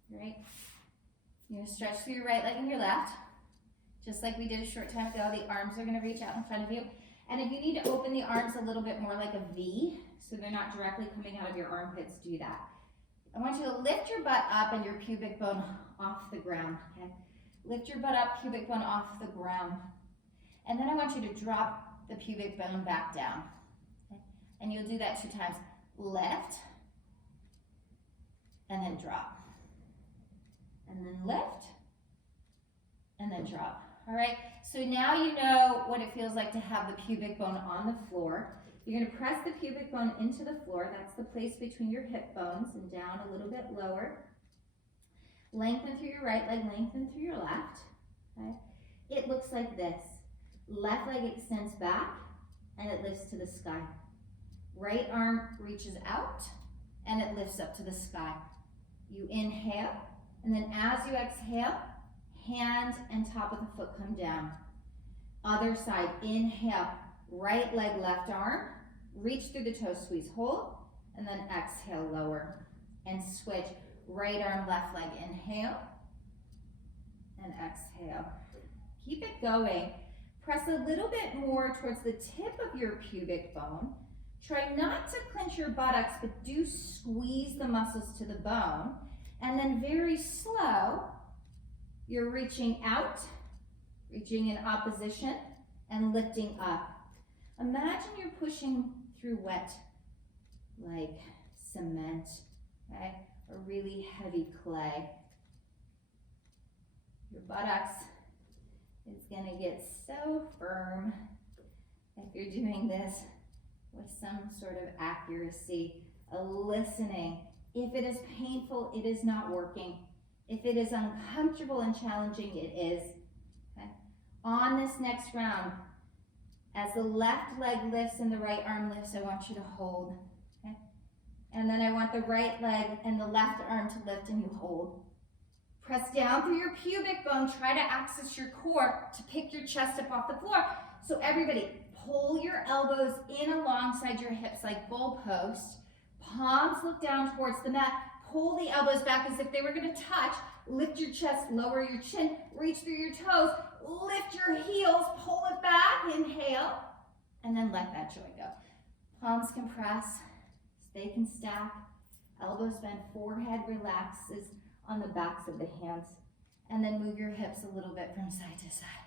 Right? You're gonna stretch through your right leg and your left. Just like we did a short time ago, the arms are gonna reach out in front of you. And if you need to open the arms a little bit more like a V, so they're not directly coming out of your armpits, do that. I want you to lift your butt up and your pubic bone off the ground, okay? Lift your butt up, pubic bone off the ground. And then I want you to drop the pubic bone back down. Okay? And you'll do that 2 times. Lift, and then drop. And then lift, and then drop. All right, so now you know what it feels like to have the pubic bone on the floor. You're gonna press the pubic bone into the floor. That's the place between your hip bones, and down a little bit lower. Lengthen through your right leg, lengthen through your left. Okay? It looks like this. Left leg extends back, and it lifts to the sky. Right arm reaches out, and it lifts up to the sky. You inhale, and then as you exhale, hand and top of the foot come down. Other side, inhale, right leg, left arm, reach through the toes, squeeze, hold, and then exhale, lower. And switch, right arm, left leg, inhale, and exhale. Keep it going. Press a little bit more towards the tip of your pubic bone. Try not to clench your buttocks, but do squeeze the muscles to the bone. And then very slow, you're reaching out, reaching in opposition, and lifting up. Imagine you're pushing through wet, like cement, okay, or really heavy clay. Your buttocks is gonna get so firm if you're doing this with some sort of accuracy, a listening. If it is painful, it is not working. If it is uncomfortable and challenging, it is. Okay? On this next round, as the left leg lifts and the right arm lifts, I want you to hold. Okay? And then I want the right leg and the left arm to lift and you hold. Press down through your pubic bone. Try to access your core to pick your chest up off the floor. So everybody, pull your elbows in alongside your hips like goalposts. Palms look down towards the mat. Pull the elbows back as if they were going to touch. Lift your chest, lower your chin, reach through your toes, lift your heels, pull it back, inhale, and then let that joint go. Palms can press, they can stack, elbows bend, forehead relaxes on the backs of the hands, and then move your hips a little bit from side to side.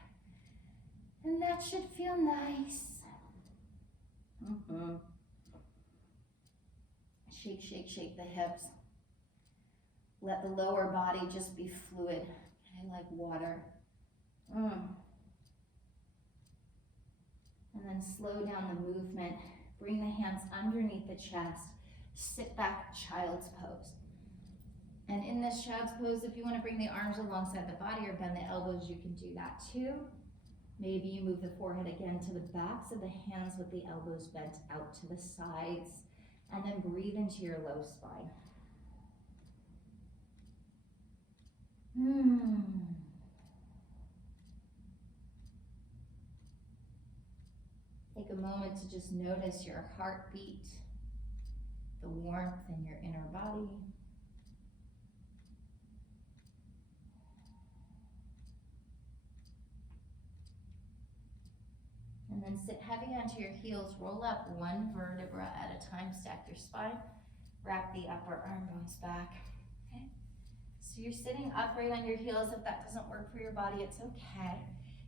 And that should feel nice. Shake, shake, shake the hips. Let the lower body just be fluid, okay, like water. And then slow down the movement Bring the hands underneath the chest. Sit back, child's pose. And in this child's pose, if you want to bring the arms alongside the body or bend the elbows, you can do that too. Maybe you move the forehead again to the backs of the hands with the elbows bent out to the sides. And then breathe into your low spine. Take a moment to just notice your heartbeat, the warmth in your inner body. And then sit heavy onto your heels, roll up one vertebra at a time, stack your spine, wrap the upper arm bones back. Okay? So you're sitting upright on your heels. If that doesn't work for your body, it's okay.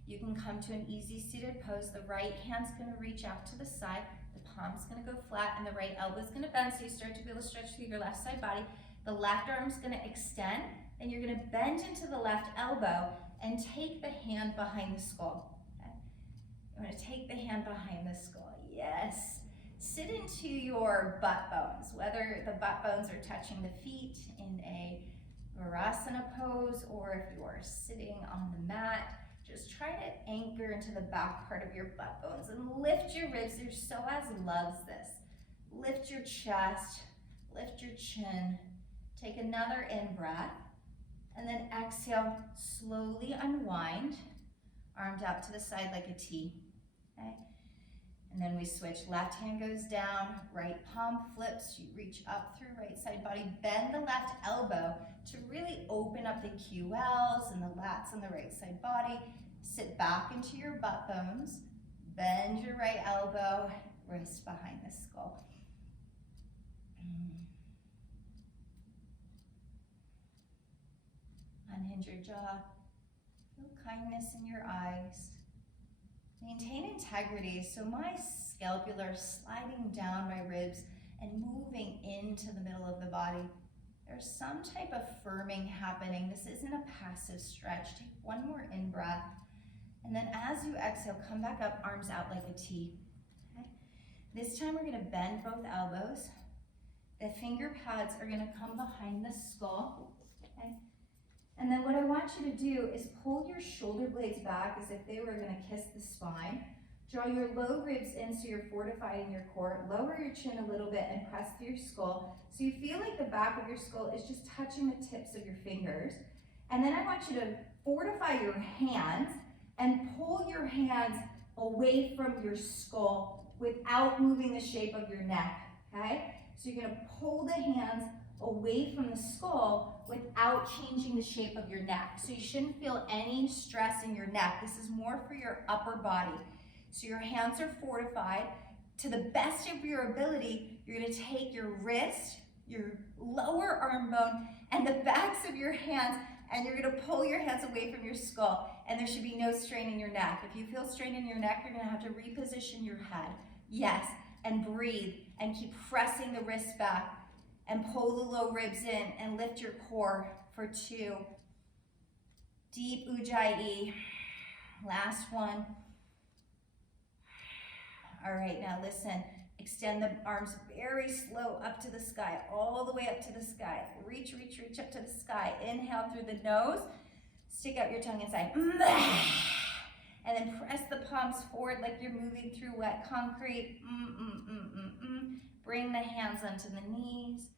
You can come to an easy seated pose. The right hand's gonna reach out to the side, the palm's gonna go flat, and the right elbow's gonna bend, so you start to be able to stretch through your left side body. The left arm's gonna extend, and you're gonna bend into the left elbow and take the hand behind the skull. I'm going to take the hand behind the skull. Yes. Sit into your butt bones, whether the butt bones are touching the feet in a virasana pose or if you are sitting on the mat. Just try to anchor into the back part of your butt bones and lift your ribs. Your psoas loves this. Lift your chest, lift your chin. Take another in-breath and then exhale, slowly unwind. Arms out to the side like a T. Okay. And then we switch. Left hand goes down, right palm flips. You reach up through right side body. Bend the left elbow to really open up the QLs and the lats on the right side body. Sit back into your butt bones. Bend your right elbow, wrist behind the skull. Unhinge your jaw. Feel kindness in your eyes. Maintain integrity, so my scapular sliding down my ribs and moving into the middle of the body. There's some type of firming happening. This isn't a passive stretch. Take one more in-breath. And then as you exhale, come back up, arms out like a T. Okay? This time we're gonna bend both elbows. The finger pads are gonna come behind the skull. Okay? And then what I want you to do is pull your shoulder blades back as if they were gonna kiss the spine. Draw your low ribs in so you're fortified in your core. Lower your chin a little bit and press through your skull. So you feel like the back of your skull is just touching the tips of your fingers. And then I want you to fortify your hands and pull your hands away from your skull without moving the shape of your neck, okay? So you're gonna pull the hands away from the skull without changing the shape of your neck. So you shouldn't feel any stress in your neck. This is more for your upper body. So your hands are fortified. To the best of your ability, you're gonna take your wrist, your lower arm bone, and the backs of your hands, and you're gonna pull your hands away from your skull, and there should be no strain in your neck. If you feel strain in your neck, you're gonna have to reposition your head. Yes, and breathe, and keep pressing the wrists back, and pull the low ribs in, and lift your core for 2. Deep Ujjayi. Last one. All right, now listen. Extend the arms very slow up to the sky, all the way up to the sky. Reach, reach, reach up to the sky. Inhale through the nose. Stick out your tongue inside. And then press the palms forward like you're moving through wet concrete. Bring the hands onto the knees.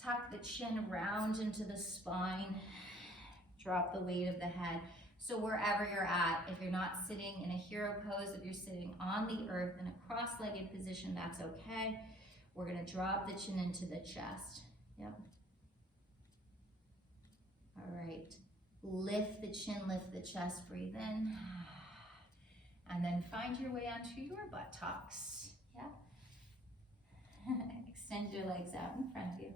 Tuck the chin round into the spine. Drop the weight of the head. So wherever you're at, if you're not sitting in a hero pose, if you're sitting on the earth in a cross-legged position, that's okay. We're gonna drop the chin into the chest. Yep. All right. Lift the chin, lift the chest, breathe in. And then find your way onto your buttocks. Yeah. Extend your legs out in front of you.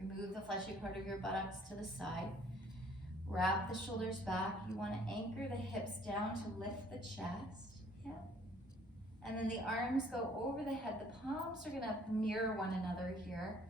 Remove the fleshy part of your buttocks to the side. Wrap the shoulders back. You want to anchor the hips down to lift the chest. Yeah. And then the arms go over the head. The palms are going to mirror one another here.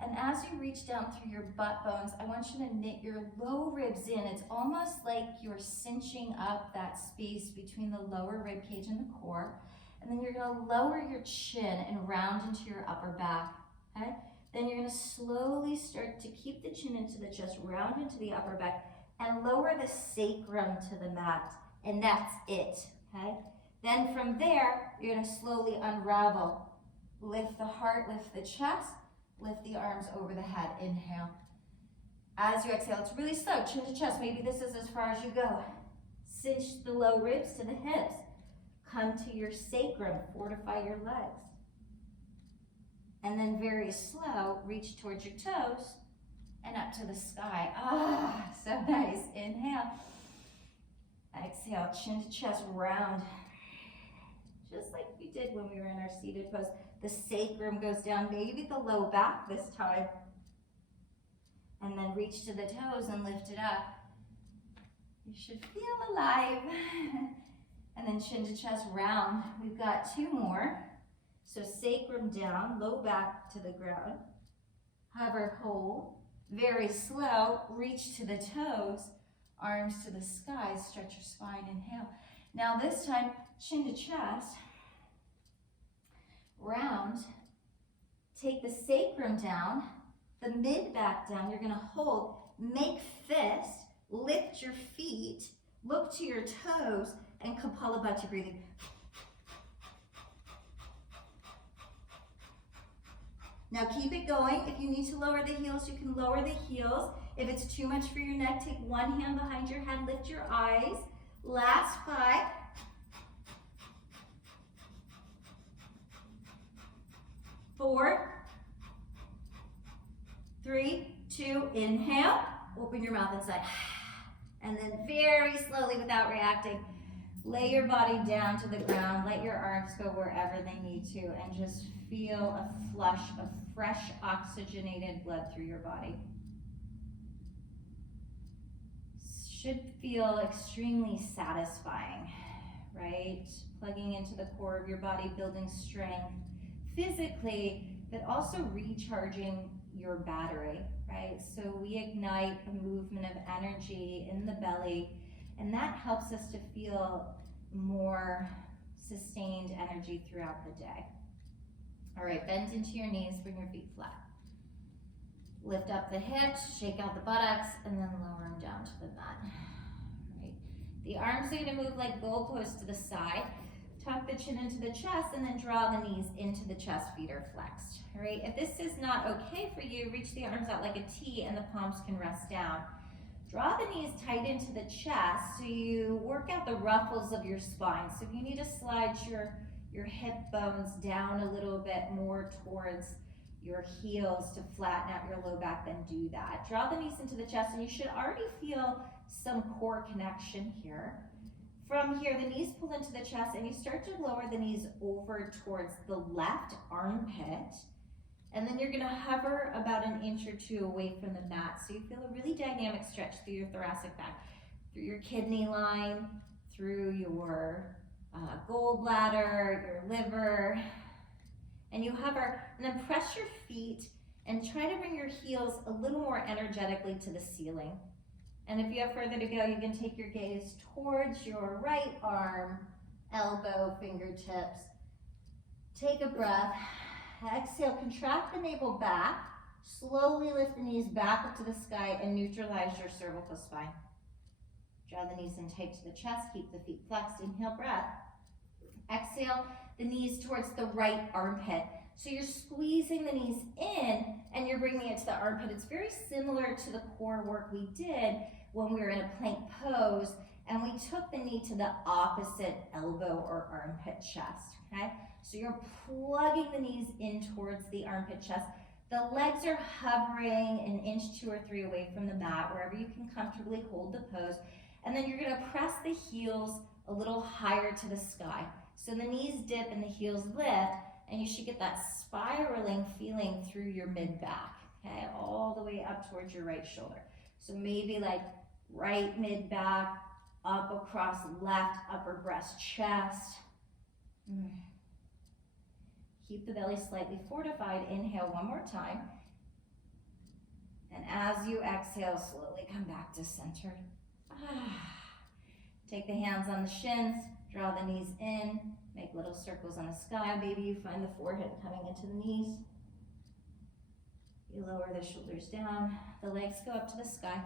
And as you reach down through your butt bones, I want you to knit your low ribs in. It's almost like you're cinching up that space between the lower rib cage and the core. And then you're gonna lower your chin and round into your upper back, okay? Then you're gonna slowly start to keep the chin into the chest, round into the upper back, and lower the sacrum to the mat. And that's it, okay? Then from there, you're gonna slowly unravel. Lift the heart, lift the chest, lift the arms over the head, inhale. As you exhale, it's really slow, chin to chest. Maybe this is as far as you go. Cinch the low ribs to the hips. Come to your sacrum, fortify your legs. And then very slow, reach towards your toes and up to the sky. Ah, so nice. Inhale. Exhale, chin to chest, round. Just like we did when we were in our seated pose. The sacrum goes down, maybe the low back this time. And then reach to the toes and lift it up. You should feel alive. And then chin to chest, round. We've got two more. So sacrum down, low back to the ground. Hover, hold. Very slow, reach to the toes. Arms to the sky, stretch your spine, inhale. Now this time, chin to chest. Round. Take the sacrum down, the mid back down. You're gonna hold, make fist, lift your feet, look to your toes, and Kapalabhati breathing. Now keep it going. If you need to lower the heels, you can lower the heels. If it's too much for your neck, take one hand behind your head, lift your eyes. Last 5. 4, 3, 2, inhale. Open your mouth and sigh. And then very slowly, without reacting, lay your body down to the ground. Let your arms go wherever they need to, and just feel a flush of fresh oxygenated blood through your body. Should feel extremely satisfying, right? Plugging into the core of your body, building strength physically, but also recharging your battery, right? So we ignite a movement of energy in the belly, and that helps us to feel more sustained energy throughout the day. All right, bend into your knees, bring your feet flat. Lift up the hips, shake out the buttocks, and then lower them down to the mat. Right. The arms are gonna move like goalposts to the side. Tuck the chin into the chest, and then draw the knees into the chest, feet are flexed. All right, if this is not okay for you, reach the arms out like a T and the palms can rest down. Draw the knees tight into the chest so you work out the ruffles of your spine. So if you need to slide your hip bones down a little bit more towards your heels to flatten out your low back, then do that. Draw the knees into the chest, and you should already feel some core connection here. From here, the knees pull into the chest, and you start to lower the knees over towards the left armpit. And then you're gonna hover about an inch or two away from the mat, so you feel a really dynamic stretch through your thoracic back, through your kidney line, through your gallbladder, your liver. And you hover, and then press your feet and try to bring your heels a little more energetically to the ceiling. And if you have further to go, you can take your gaze towards your right arm, elbow, fingertips. Take a breath. Exhale, contract the navel back. Slowly lift the knees back up to the sky and neutralize your cervical spine. Draw the knees in tight to the chest. Keep the feet flexed. Inhale, breath. Exhale, the knees towards the right armpit. So you're squeezing the knees in and you're bringing it to the armpit. It's very similar to the core work we did when we were in a plank pose and we took the knee to the opposite elbow or armpit chest, okay? So you're plugging the knees in towards the armpit chest. The legs are hovering an inch, 2 or 3 away from the mat, wherever you can comfortably hold the pose. And then you're gonna press the heels a little higher to the sky. So the knees dip and the heels lift, and you should get that spiraling feeling through your mid-back, okay? All the way up towards your right shoulder. So maybe like right mid-back, up across left upper breast, chest. Keep the belly slightly fortified. Inhale one more time. And as you exhale, slowly come back to center. Take the hands on the shins, draw the knees in, make little circles on the sky. Maybe you find the forehead coming into the knees. You lower the shoulders down, the legs go up to the sky.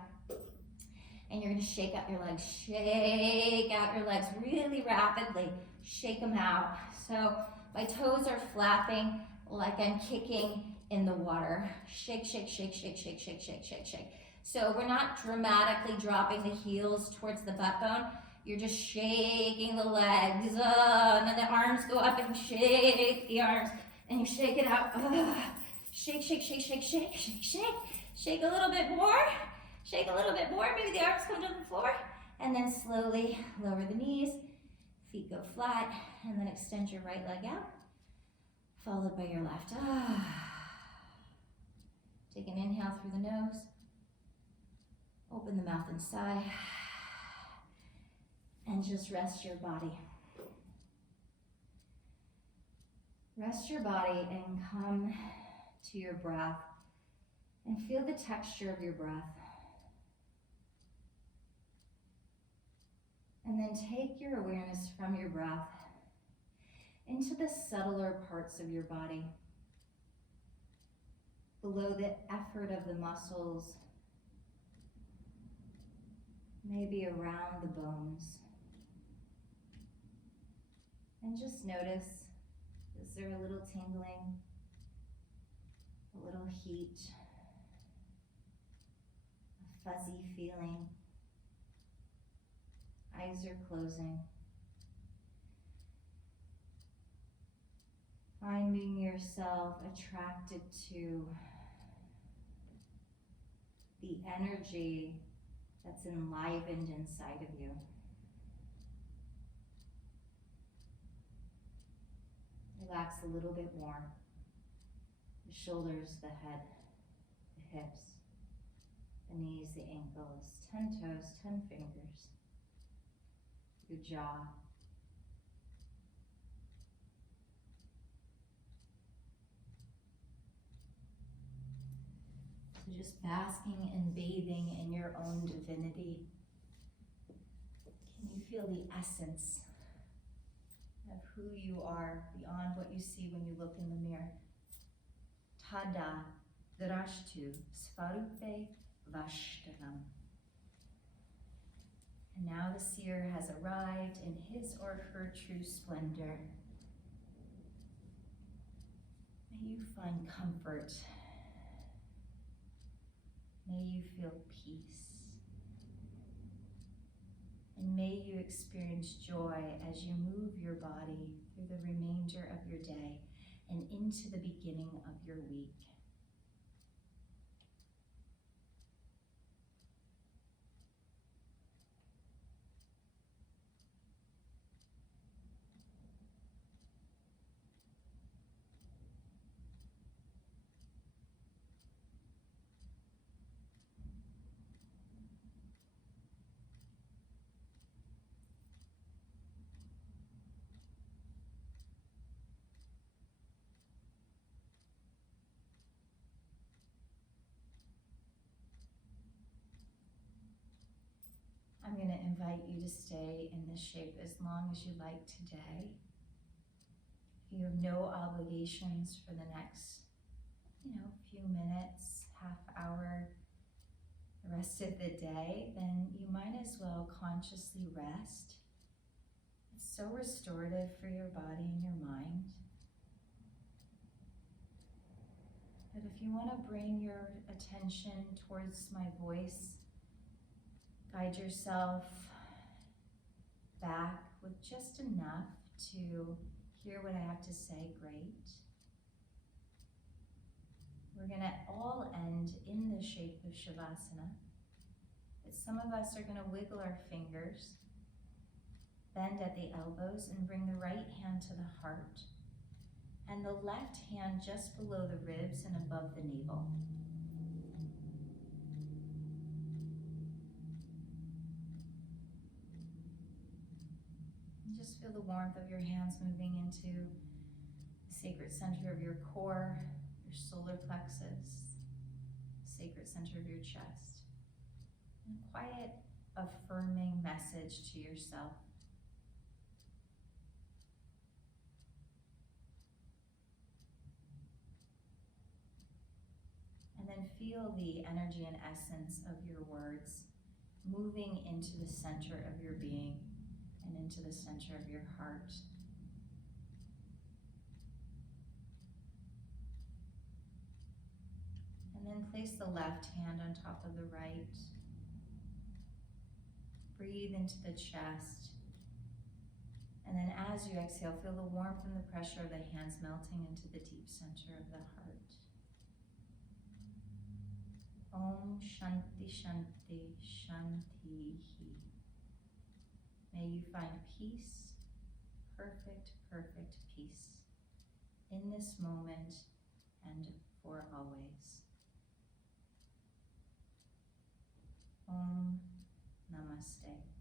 And you're gonna shake out your legs. Shake out your legs really rapidly. Shake them out. So my toes are flapping like I'm kicking in the water. Shake, shake, shake, shake, shake, shake, shake, shake, shake. So we're not dramatically dropping the heels towards the butt bone. You're just shaking the legs. And then the arms go up and shake the arms. And you shake it out. Shake, shake, shake, shake, shake, shake, shake. Shake a little bit more. Shake a little bit more. Maybe the arms come to the floor. And then slowly lower the knees. Feet go flat. And then extend your right leg out. Followed by your left. Take an inhale through the nose. Open the mouth and sigh. And just rest your body. Rest your body and come to your breath. And feel the texture of your breath. And then take your awareness from your breath into the subtler parts of your body, below the effort of the muscles, maybe around the bones. And just notice, is there a little tingling, a little heat, a fuzzy feeling? Eyes are closing. Finding yourself attracted to the energy that's enlivened inside of you. Relax a little bit more. The shoulders, the head, the hips, the knees, the ankles, 10 toes, 10 fingers, your jaw. So just basking and bathing in your own divinity. Can you feel the essence of who you are beyond what you see when you look in the mirror? Tada drashtu svarupe vashtanam. And now the seer has arrived in his or her true splendor. May you find comfort. May you feel peace. And may you experience joy as you move your body through the remainder of your day and into the beginning of your week. I'm going to invite you to stay in this shape as long as you like today. If you have no obligations for the next, few minutes, half hour, the rest of the day, then you might as well consciously rest. It's so restorative for your body and your mind. But if you want to bring your attention towards my voice, guide yourself back with just enough to hear what I have to say, great. We're going to all end in the shape of Shavasana. But some of us are going to wiggle our fingers, bend at the elbows, and bring the right hand to the heart, and the left hand just below the ribs and above the navel. Just feel the warmth of your hands moving into the sacred center of your core, your solar plexus, sacred center of your chest. And a quiet, affirming message to yourself. And then feel the energy and essence of your words moving into the center of your being and into the center of your heart. And then place the left hand on top of the right. Breathe into the chest. And then as you exhale, feel the warmth and the pressure of the hands melting into the deep center of the heart. Om Shanti Shanti Shanti Hi. May you find peace, perfect, perfect peace, in this moment and for always. Om Namaste.